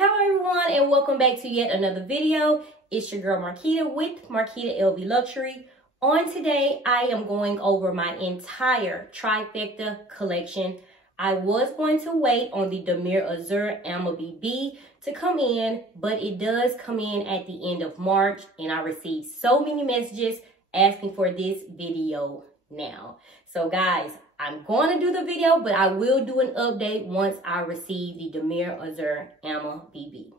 Hello everyone and welcome back to yet another video. It's your girl Marquita with Marquita LV Luxury. On today, I am going over my entire trifecta collection. I was going to wait on the Damier Azur Alma BB to come in, but it does come in at the end of March and I received so many messages asking for this video now. So guys, I'm going to do the video, but I will do an update once I receive the Damier Azur Alma BB.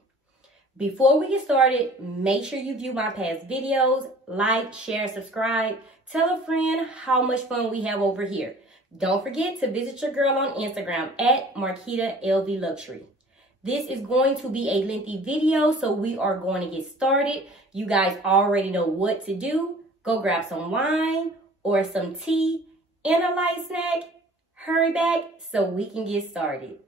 Before we get started, make sure you view my past videos, like, share, subscribe, tell a friend how much fun we have over here. Don't forget to visit your girl on Instagram at Marquita LV Luxury. This is going to be a lengthy video, so we are going to get started. You guys already know what to do. Go grab some wine or some tea and a light snack. Hurry back so we can get started.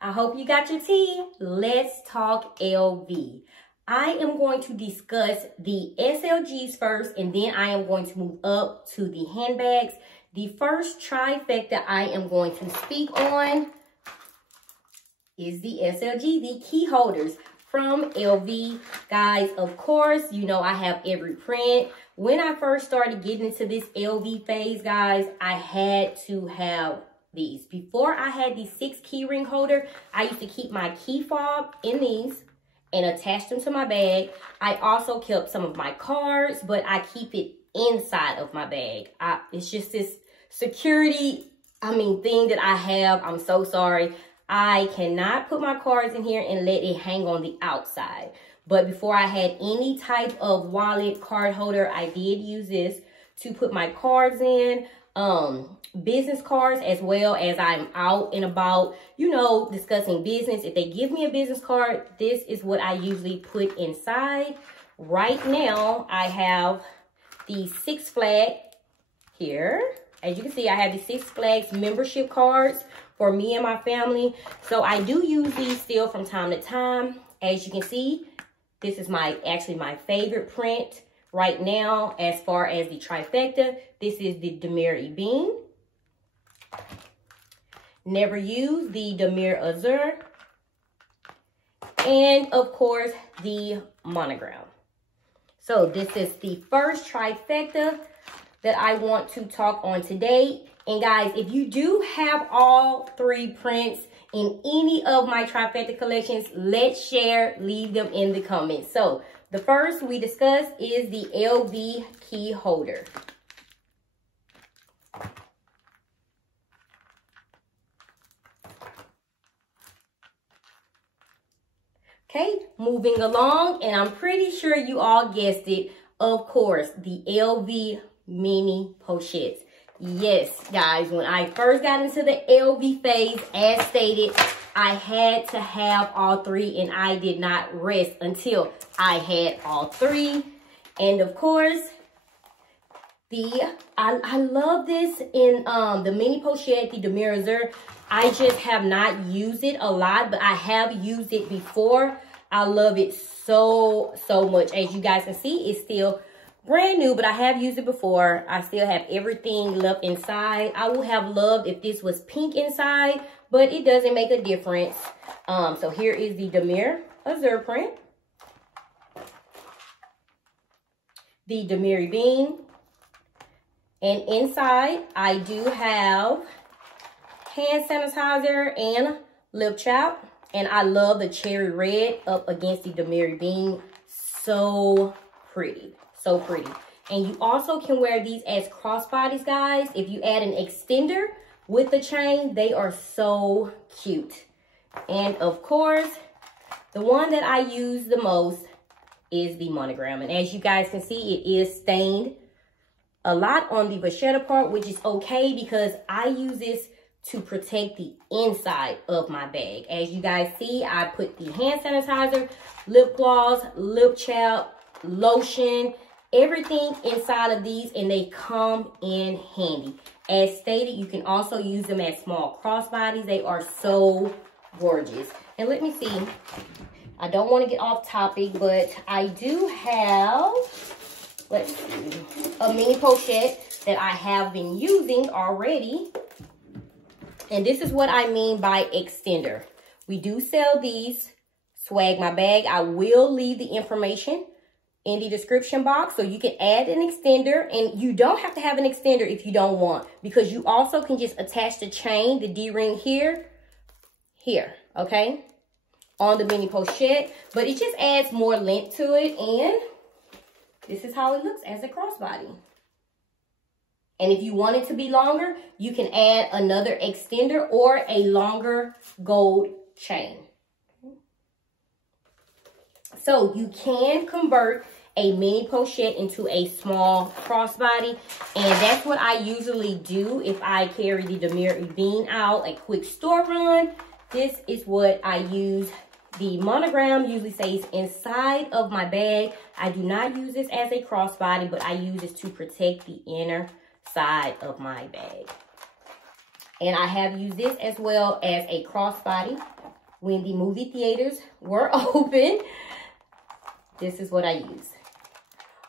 I hope you got your tea. Let's talk LV. I am going to discuss the SLGs first, and then I am going to move up to the handbags. The first trifecta I am going to speak on is the SLG, the key holders from LV. Guys, of course, you know I have every print. When I first started getting into this LV phase, guys, I had to have these. Before I had the 6 key ring holder, I used to keep my key fob in these and attach them to my bag. I also kept some of my cards, but I keep it inside of my bag. It's just this security, thing that I have. I'm so sorry. I cannot put my cards in here and let it hang on the outside. But before I had any type of wallet card holder, I did use this to put my cards in, business cards, as well as I'm out and about, you know, discussing business. If they give me a business card, this is what I usually put inside. Right now, I have the Six Flags here. As you can see, I have the Six Flags membership cards for me and my family. So I do use these still from time to time. As you can see, this is actually my favorite print right now as far as the trifecta. This is the Damier Bean. Never use the Damier Azur. And of course, the monogram. So this is the first trifecta that I want to talk on today. And guys, if you do have all 3 prints in any of my trifecta collections, let's share, leave them in the comments. So the first we discussed is the LV key holder. Okay, moving along, and I'm pretty sure you all guessed it. Of course, the LV mini pochettes. Yes, guys, when I first got into the LV phase, as stated, I had to have all 3, and I did not rest until I had all 3. And of course, I love this in the mini pochette, the Damier Azur. I just have not used it a lot, but I have used it before. I love it so much. As you guys can see, it's still brand new, but I have used it before. I still have everything left inside. I would have loved if this was pink inside, but it doesn't make a difference. So here is the Damier Azur print. The Damier Bean. And inside, I do have hand sanitizer and lip chap. And I love the cherry red up against the Damier Bean. So pretty. So pretty. And you also can wear these as crossbodies, guys. If you add an extender with the chain, they are so cute. And of course, the one that I use the most is the monogram. And as you guys can see, it is stained a lot on the vachetta part, which is okay because I use this to protect the inside of my bag. As you guys see, I put the hand sanitizer, lip gloss, lip chap, lotion, everything inside of these, and they come in handy. As stated, you can also use them as small crossbodies. They are so gorgeous. And let me see. I don't want to get off topic, but I do have, let's see, a mini pochette that I have been using already. And this is what I mean by extender. We do sell these Swag My Bag. I will leave the information in the description box so you can add an extender, and you don't have to have an extender if you don't want, because you also can just attach the chain, the D-ring here, okay, on the mini pochette, but it just adds more length to it, and this is how it looks as a crossbody. And if you want it to be longer, you can add another extender or a longer gold chain. So you can convert a mini pochette into a small crossbody, and that's what I usually do if I carry the Demir Ebene out, a quick store run. This is what I use. The monogram usually stays inside of my bag. I do not use this as a crossbody, but I use this to protect the inner side of my bag. And I have used this as well as a crossbody when the movie theaters were open. This is what I use.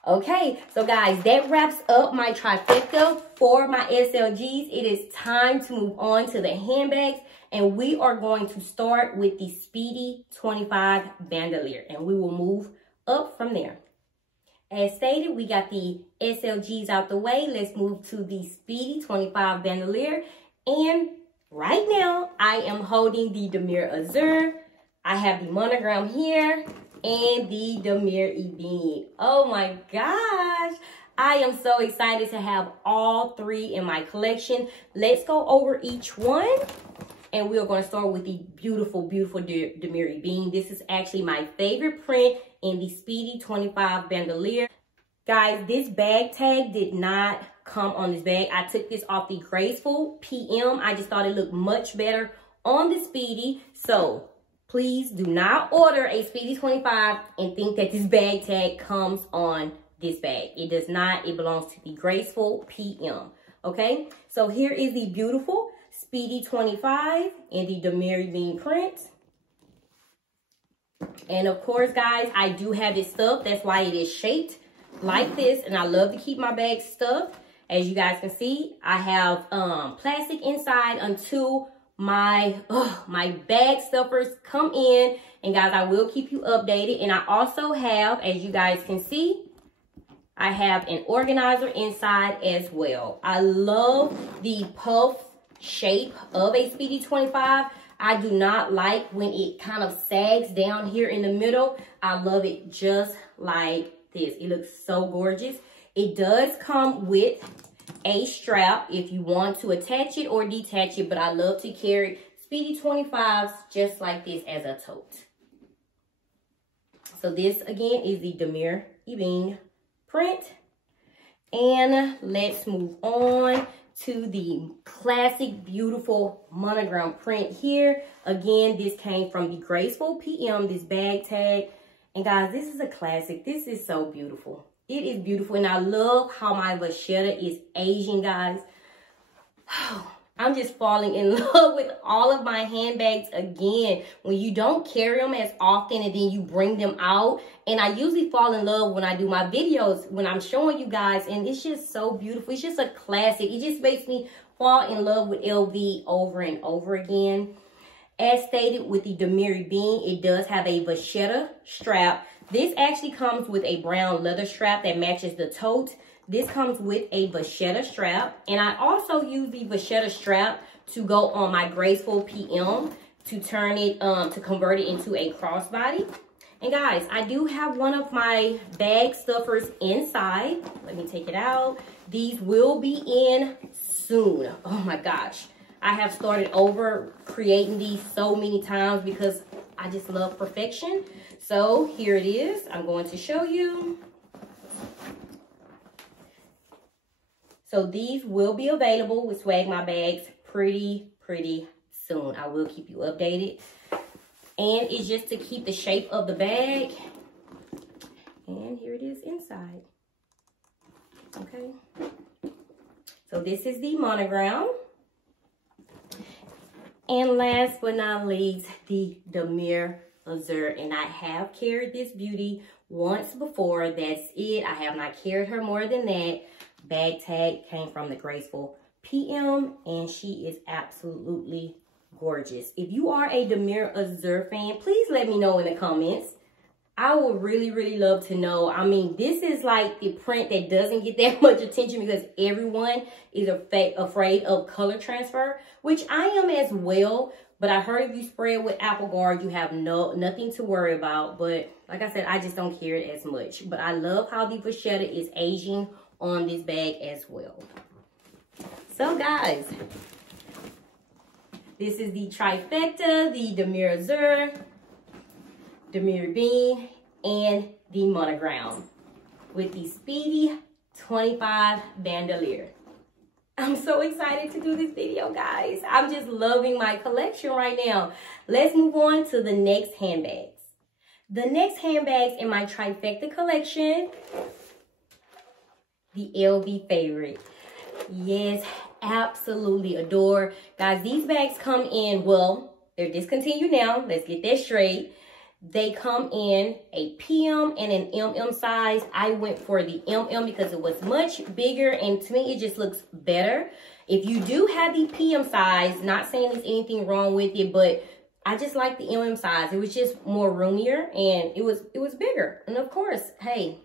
Okay, so guys, that wraps up my trifecta for my SLGs. It is time to move on to the handbags, and we are going to start with the Speedy 25 bandolier, and we will move up from there. As stated, we got the SLGs out the way. Let's move to the Speedy 25 bandolier, and right now I am holding the Demir Azur. I have the monogram here and the Demir Ebene. Oh my gosh, I am so excited to have all three in my collection. Let's go over each one, and we're going to start with the beautiful, beautiful Demir Ebene. This is actually my favorite print in the Speedy 25 bandolier. Guys, this bag tag did not come on this bag. I took this off the Graceful PM. I just thought it looked much better on the Speedy. So please do not order a Speedy 25 and think that this bag tag comes on this bag. It does not. It belongs to the Graceful PM. Okay, so here is the beautiful Speedy 25 in the Demir Ebene print. And of course, guys, I do have it stuffed. That's why it is shaped like this. And I love to keep my bag stuffed. As you guys can see, I have plastic inside until my bag stuffers come in. And guys, I will keep you updated. And I also have, as you guys can see, I have an organizer inside as well. I love the puff shape of a Speedy 25. I do not like when it kind of sags down here in the middle. I love it just like this. It looks so gorgeous. It does come with a strap if you want to attach it or detach it, but I love to carry Speedy 25s just like this as a tote. So this again is the Demir Ebene print. And let's move on to the classic beautiful monogram print here. Again, this came from the Graceful PM, this bag tag. And guys, this is a classic. This is so beautiful. It is beautiful, and I love how my vachetta is Asian, guys. I'm just falling in love with all of my handbags again. When you don't carry them as often and then you bring them out. And I usually fall in love when I do my videos, when I'm showing you guys. And it's just so beautiful. It's just a classic. It just makes me fall in love with LV over and over again. As stated with the Demir Ebene, it does have a vachetta strap. This actually comes with a brown leather strap that matches the tote. This comes with a vachetta strap. And I also use the vachetta strap to go on my Graceful PM to turn it, to convert it into a crossbody. And guys, I do have one of my bag stuffers inside. Let me take it out. These will be in soon. Oh my gosh. I have started over creating these so many times because I just love perfection. So here it is. I'm going to show you. So these will be available with Swag My Bags pretty soon. I will keep you updated. And it's just to keep the shape of the bag. And here it is inside. Okay. So this is the monogram. And last but not least, the Demir Azur. And I have carried this beauty once before. That's it. I have not carried her more than that. Bag tag came from the Graceful PM, and she is absolutely gorgeous. If you are a Damier Azur fan, please let me know in the comments. I would really, really love to know. I mean, this is like the print that doesn't get that much attention because everyone is afraid of color transfer, which I am as well. But I heard if you spray it with Apple Guard, you have nothing to worry about. But like I said, I just don't care it as much. But I love how the vachetta is aging on this bag as well. So guys, this is the trifecta, the Damier Azur, Damier Bean, and the monogram with the Speedy 25 bandolier. I'm so excited to do this video, guys. I'm just loving my collection right now. Let's move on to the next handbags. The next handbags in my trifecta collection, the LV favorite. Yes, absolutely adore. Guys, these bags come in, well, they're discontinued now. Let's get that straight. They come in a PM and an MM size. I went for the MM because it was much bigger and to me it just looks better. If you do have the PM size, not saying there's anything wrong with it, but I just like the MM size. It was just more roomier and it was bigger. And of course, hey,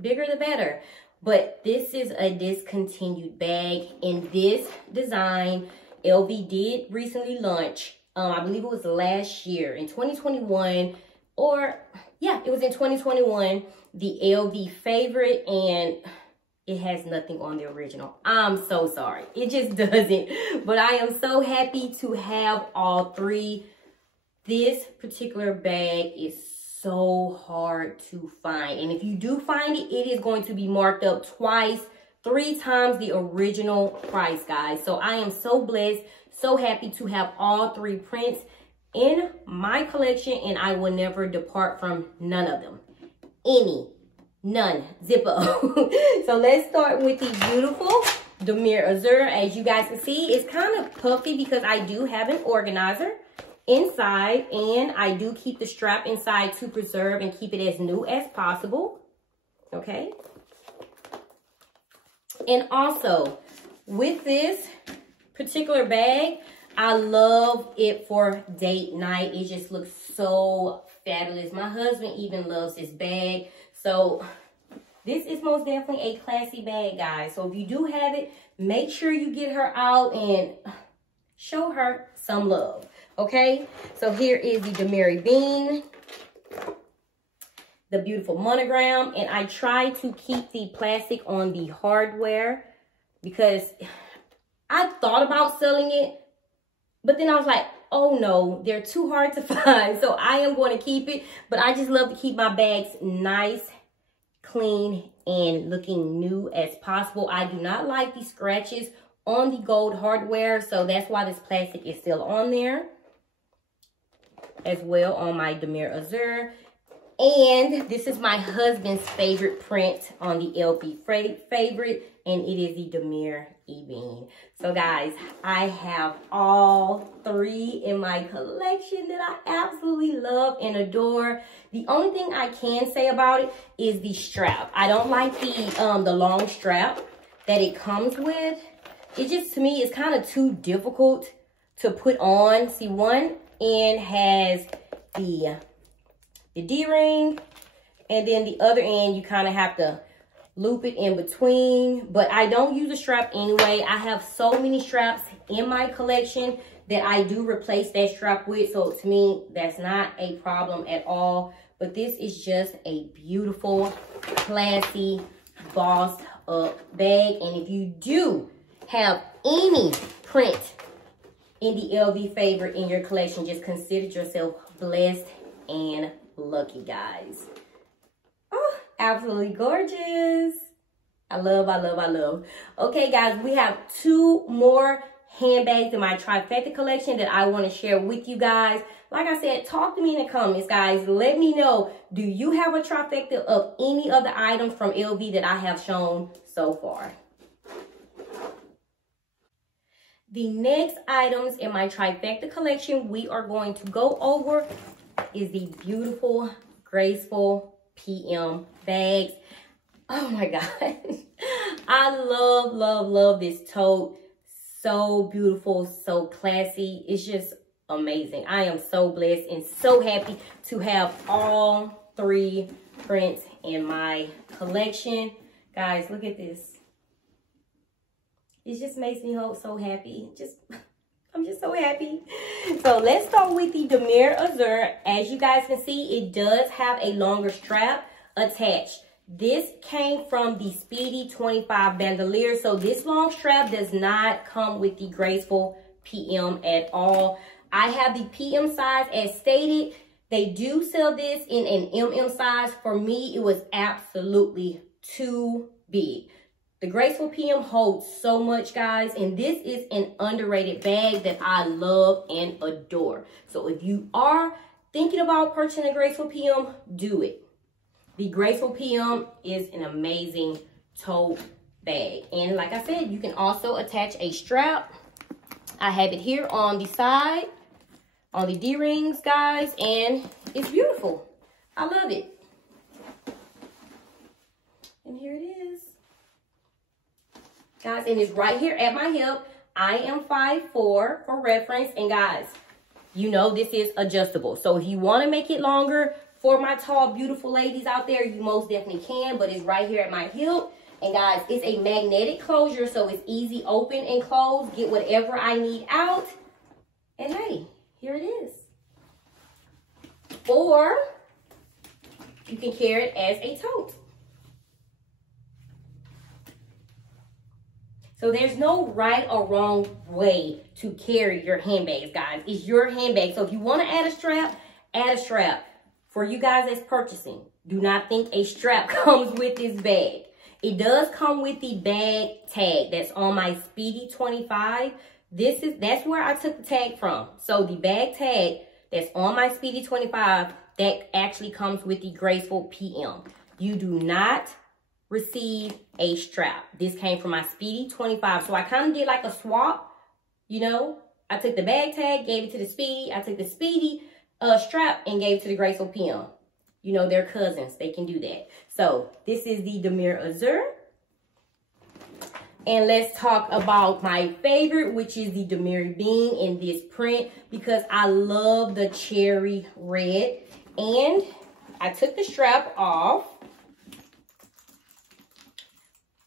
bigger the better. But this is a discontinued bag in this design. LV did recently launch. I believe it was last year in 2021, or yeah, it was in 2021, the LV favorite, and it has nothing on the original. I'm so sorry. It just doesn't, but I am so happy to have all three. This particular bag is so hard to find, and if you do find it, it is going to be marked up twice, 3 times the original price, guys. So I am so blessed, so happy to have all 3 prints in my collection, and I will never depart from none of them. None, zippo. So let's start with the beautiful Damier Azur. As you guys can see, it's kind of puffy because I do have an organizer inside, and I do keep the strap inside to preserve and keep it as new as possible. Okay. And also, with this particular bag, I love it for date night. It just looks so fabulous. My husband even loves this bag. So this is most definitely a classy bag, guys. So if you do have it, make sure you get her out and show her some love. Okay, so here is the Damier Bean, the beautiful monogram, and I try to keep the plastic on the hardware because I thought about selling it, but then I was like, oh no, they're too hard to find. So I am going to keep it, but I just love to keep my bags nice, clean, and looking new as possible. I do not like the scratches on the gold hardware, so that's why this plastic is still on there as well on my Damier Azur. And this is my husband's favorite print on the LV favorite, and it is the Damier E-Bean. So guys, I have all 3 in my collection that I absolutely love and adore. The only thing I can say about it is the strap. I don't like the long strap that it comes with. It just, to me, is kind of too difficult to put on. See, one end has the D-ring, and then the other end you kind of have to loop it in between. But I don't use a strap anyway. I have so many straps in my collection that I do replace that strap with, so to me that's not a problem at all. But this is just a beautiful, classy, bossed up bag. And if you do have any print in the LV favorite in your collection, just consider yourself blessed and lucky, guys. Oh, absolutely gorgeous. I love. Okay, guys, we have 2 more handbags in my trifecta collection that I want to share with you guys. Like I said, talk to me in the comments, guys. Let me know, do you have a trifecta of any of the items from LV that I have shown so far? The next items in my trifecta collection we are going to go over is the beautiful Graceful PM bags. Oh my God. I love this tote So beautiful, so classy. It's just amazing. I am so blessed and so happy to have all 3 prints in my collection. Guys, look at this. It just makes me so happy. I'm just so happy. So let's start with the Damier Azur. As you guys can see, it does have a longer strap attached. This came from the Speedy 25 bandolier. So this long strap does not come with the Graceful PM at all. I have the PM size as stated. They do sell this in an MM size. For me, it was absolutely too big. The Graceful PM holds so much, guys, and this is an underrated bag that I love and adore. So if you are thinking about purchasing a Graceful PM, do it. The Graceful PM is an amazing tote bag. And like I said, you can also attach a strap. I have it here on the side, on the D-rings, guys, and it's beautiful. I love it. And here it is. Guys, and it's right here at my hip. I am 5'4" for reference. And guys, you know this is adjustable. So if you want to make it longer for my tall, beautiful ladies out there, you most definitely can. But it's right here at my hip. And guys, it's a magnetic closure, so it's easy open and close. Get whatever I need out. And hey, here it is. Or you can carry it as a tote. So there's no right or wrong way to carry your handbags, guys. It's your handbag. So if you want to add a strap, add a strap. For you guys that's purchasing, do not think a strap comes with this bag. It does come with the bag tag that's on my Speedy 25. That's where I took the tag from. So the bag tag that's on my Speedy 25, that actually comes with the Graceful PM. You do not receive a strap. This came from my Speedy 25. So I kind of did like a swap, you know. I took the bag tag, gave it to the Speedy. I took the Speedy strap and gave it to the Graceful PM. You know, they're cousins. They can do that. So this is the Damier Azur. And let's talk about my favorite, which is the Damier Bean in this print, because I love the cherry red. And I took the strap off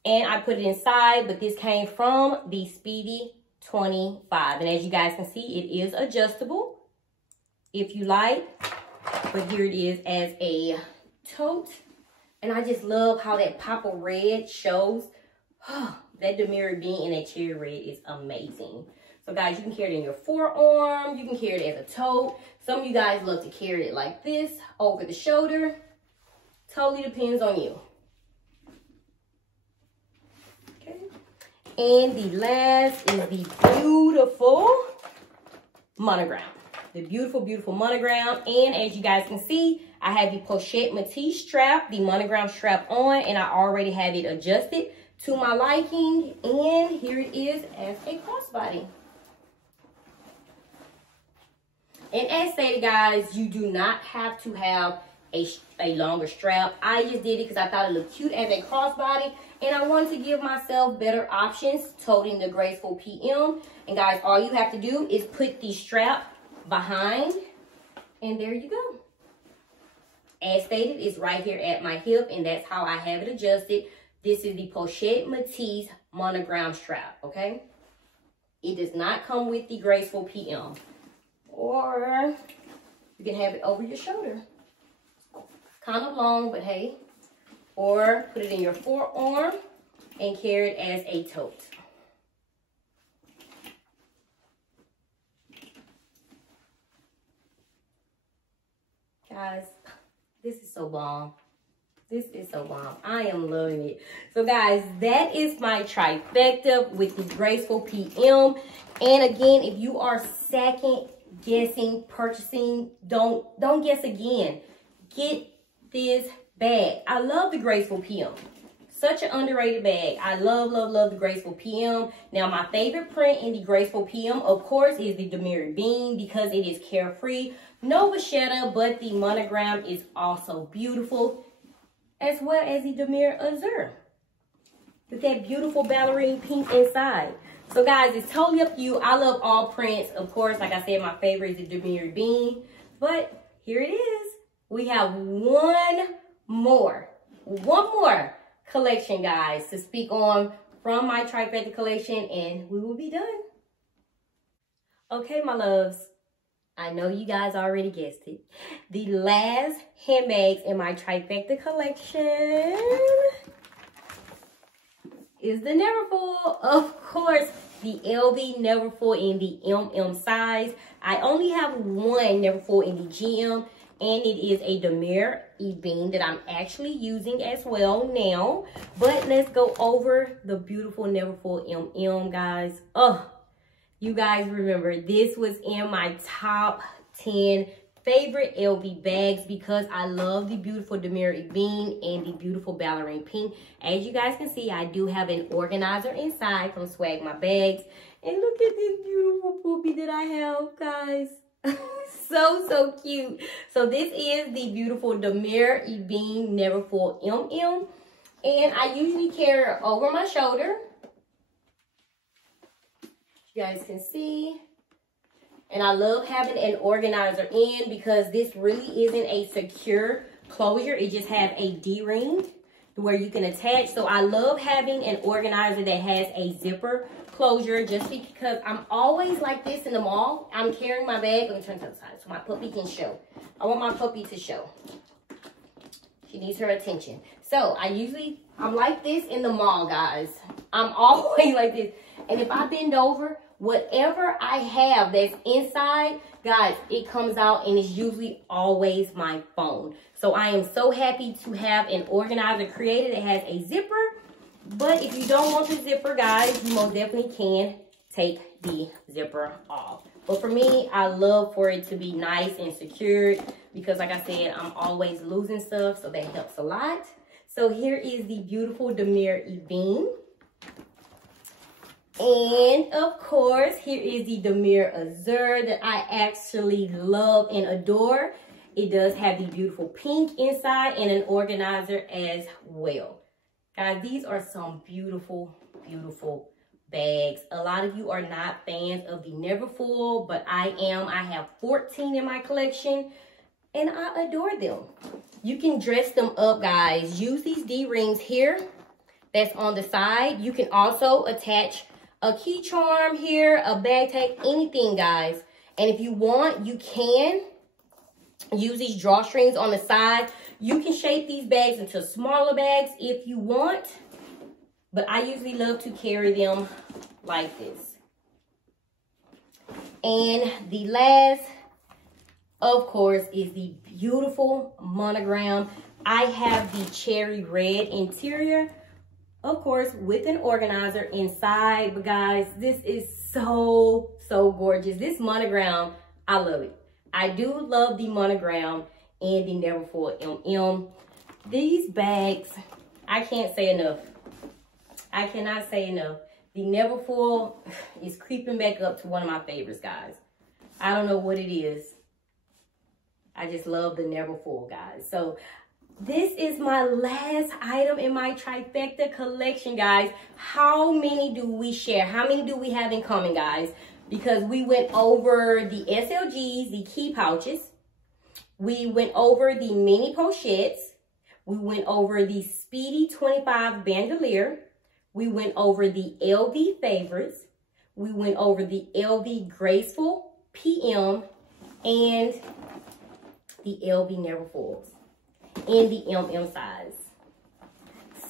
and I put it inside, but this came from the Speedy 25. And as you guys can see, it is adjustable if you like. But here it is as a tote. And I just love how that pop of red shows. That Damier Bean and that cherry red is amazing. So guys, you can carry it in your forearm. You can carry it as a tote. Some of you guys love to carry it like this, over the shoulder. Totally depends on you. Okay. And the last is the beautiful monogram. The beautiful, beautiful monogram. And as you guys can see, I have the pochette Matisse strap, the monogram strap on, and I already have it adjusted to my liking. And here it is as a crossbody. And as stated, guys, you do not have to have a longer strap. I just did it because I thought it looked cute as a crossbody, and I wanted to give myself better options toting the Graceful PM. And guys, all you have to do is put the strap behind, and there you go. As stated, it's right here at my hip, and that's how I have it adjusted. This is the Pochette Matisse monogram strap, okay? It does not come with the Graceful PM. Or you can have it over your shoulder. Kind of long, but hey. Or put it in your forearm and carry it as a tote. Guys, this is so bomb. This is so bomb. I am loving it. So guys, that is my trifecta with the Graceful PM. And again, if you are second guessing purchasing, don't guess again. Get this bag. I love the Graceful PM. Such an underrated bag. I love, love, love the Graceful PM. Now, my favorite print in the Graceful PM, of course, is the Damier Bean because it is carefree. No vachetta, but the monogram is also beautiful, as well as the Damier Azur with that beautiful ballerine pink inside. So guys, it's totally up to you. I love all prints. Of course, like I said, my favorite is the Demure Bean. But here it is. We have one more collection, guys, to speak on from my Trifecta collection, and we will be done. Okay, my loves. I know you guys already guessed it. The last handbags in my Trifecta collection is the Neverfull. Of course, the LV Neverfull in the MM size. I only have one Neverfull in the GM, and it is a Demure Bean that I'm actually using as well now. But let's go over the beautiful Neverfull MM, guys. Oh, you guys remember, this was in my top 10 favorite LV bags because I love the beautiful Demure Bean and the beautiful ballerine pink. As you guys can see, I do have an organizer inside from Swag My Bags. And look at this beautiful puppy that I have, guys. So cute. So this is the beautiful Demure Bean Neverfull MM. And I usually carry it over my shoulder. You guys can see. And I love having an organizer in because this really isn't a secure closure. It just has a D-ring where you can attach. So I love having an organizer that has a zipper closure just because I'm always like this in the mall. I'm carrying my bag. Let me turn to the side so my puppy can show. I want my puppy to show. She needs her attention. So I'm like this in the mall, guys. I'm always like this. And if I bend over, whatever I have that's inside, guys, it comes out and it's usually always my phone. So I am so happy to have an organizer created that has a zipper. But if you don't want the zipper, guys, you most definitely can take the zipper off. But for me, I love for it to be nice and secured because, like I said, I'm always losing stuff, so that helps a lot. So here is the beautiful Demure Bean. And of course, here is the Demure Azure that I actually love and adore. It does have the beautiful pink inside and an organizer as well. Guys, these are some beautiful, beautiful bags. A lot of you are not fans of the Neverfull, but I am. I have 14 in my collection and I adore them. You can dress them up, guys. Use these D-rings here that's on the side. You can also attach a key charm here, a bag tag, anything, guys. And if you want, you can use these drawstrings on the side. You can shape these bags into smaller bags if you want. But I usually love to carry them like this. And the last, of course, is the beautiful monogram. I have the cherry red interior, of course, with an organizer inside. But guys, this is so gorgeous. This monogram, I love it. I do love the monogram and the Neverfull MM. These bags, I can't say enough. I cannot say enough. The Neverfull is creeping back up to one of my favorites, guys. I don't know what it is. I just love the Neverfull, guys. So this is my last item in my Trifecta collection, guys. How many do we share? How many do we have in common, guys? Because we went over the SLGs, the key pouches. We went over the mini pochettes. We went over the Speedy 25 bandolier. We went over the LV favorites. We went over the LV Graceful PM and the LV Neverfulls in the MM size.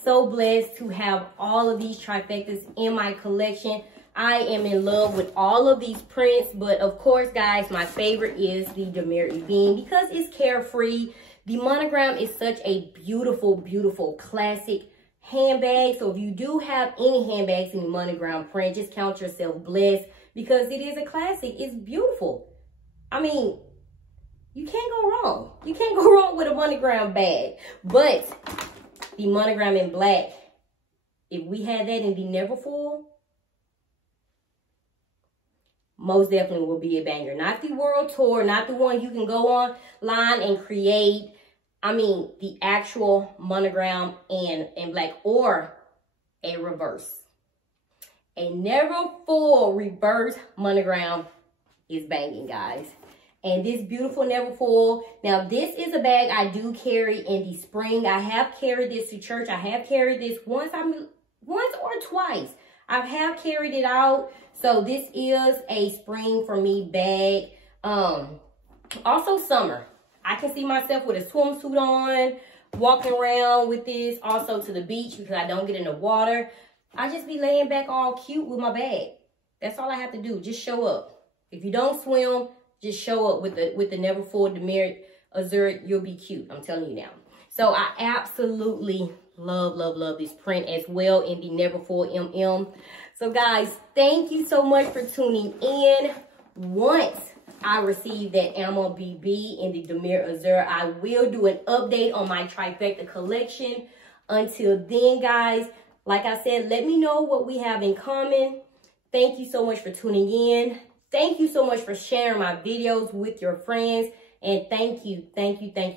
So blessed to have all of these Trifectas in my collection. I am in love with all of these prints, but of course, guys, my favorite is the Demure Bean because it's carefree. The monogram is such a beautiful, beautiful classic handbag. So if you do have any handbags in the monogram print, just count yourself blessed because it is a classic. It's beautiful. I mean, you can't go wrong. You can't go wrong with a monogram bag. But the monogram in black, if we had that in the Neverfull, most definitely will be a banger. Not the world tour, not the one you can go online and create. I mean, the actual monogram in black or a reverse. A Neverfull reverse monogram is banging, guys. And this beautiful Neverfull. Now, this is a bag I do carry in the spring. I have carried this to church. I have carried this once or twice. I have carried it out. So this is a spring for me bag. Also summer. I can see myself with a swimsuit on, walking around with this, also to the beach because I don't get in the water. I just be laying back all cute with my bag. That's all I have to do. Just show up. If you don't swim, just show up with the Neverfull Demir Azure. You'll be cute. I'm telling you now. So I absolutely love this print as well in the Neverfull MM. So guys, thank you so much for tuning in. Once I receive that Ammo BB in the Demir Azure, I will do an update on my Trifecta collection. Until then, guys, like I said, let me know what we have in common. Thank you so much for tuning in. Thank you so much for sharing my videos with your friends. And thank you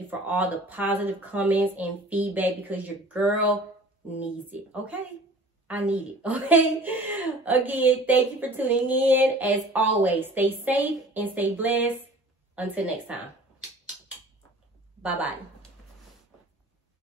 for all the positive comments and feedback because your girl needs it, okay? I need it, okay? Again, thank you for tuning in. As always, stay safe and stay blessed. Until next time. Bye-bye.